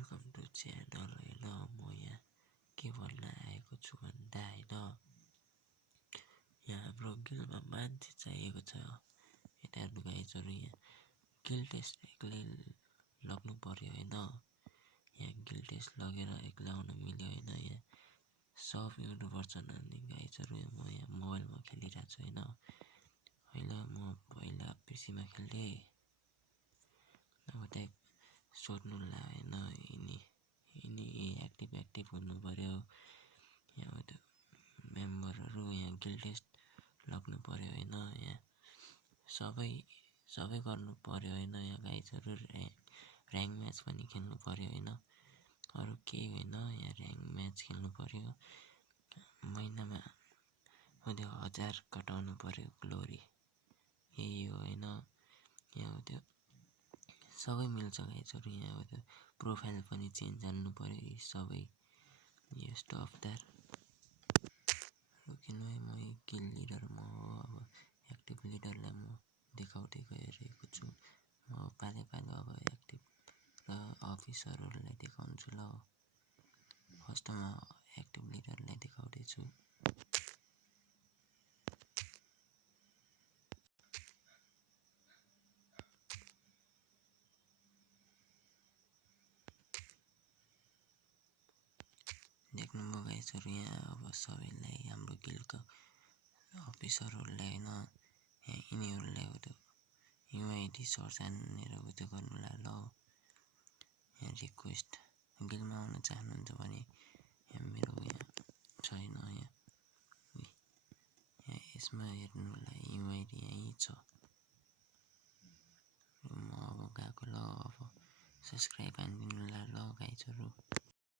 Welcome to channel होइन। म यहाँ के भन्न आएको छु भन्दा होइन, यहाँ हाम्रो गिलमा मान्छे चाहिएको छ। यता हेर्नु गाइजहरू, यहाँ गिल टेस्ट एक्लै लग्नु पर्यो होइन। यहाँ गिल टेस्ट लगेर एक्लै आउनु मिल्यो होइन। यहाँ सब युनिभर्स अनि गाइजहरू, म यहाँ मोबाइलमा खेलिरहेको छु होइन। म पहिला पिसीमा खेल्थेँ। अब त्यहाँ सोध्नुलाई होइन, यिनी एक्टिभ हुनु पर्यो। यहाँ त्यो मेम्बरहरू यहाँ गिल टेस्ट लग्नु पर्यो होइन। यहाँ सबै गर्नु पर्यो होइन। यहाँ गाइजहरू ऱ्याङ्क म्याच पनि खेल्नु पर्यो होइन। अरू केही होइन, यहाँ ऱ्याङ्क म्याच खेल्नु पर्यो। महिनामा त्यो 1000 कटाउनु पर्यो ग्लोरी, यही हो होइन। यहाँ त्यो सबै मिल्छ गाइजहरू। यहाँ त्यो प्रोफाइल पनि चेन्ज हान्नु पर्यो, यी सबै यो स्टफ द्याट। किन म गिल लिडर म हो। अब एक्टिभ लिडरलाई म देखाउँदै गइरहेको छु। म पालो अब एक्टिभ र अफिसरहरूलाई देखाउँछु ल। फर्स्टमा एक्टिभ लिडरलाई देखाउँदैछु। देख्नुभयो गाइजहरू, यहाँ अब सबैलाई हाम्रो गिलको अफिसरहरूलाई होइन, यहाँ यिनीहरूलाई त्यो युआइडी सर्च हानेर त्यो गर्नुलाई ल। यहाँ रिक्वेस्ट गिलमा आउन चाहनुहुन्छ भने यहाँ मेरो यहाँ छैन। यहाँ यसमा हेर्नुलाई युआइडी यहीँ छ। म अब गएको ल। अब सब्सक्राइब हानिदिनुलाई ल गाइजहरू।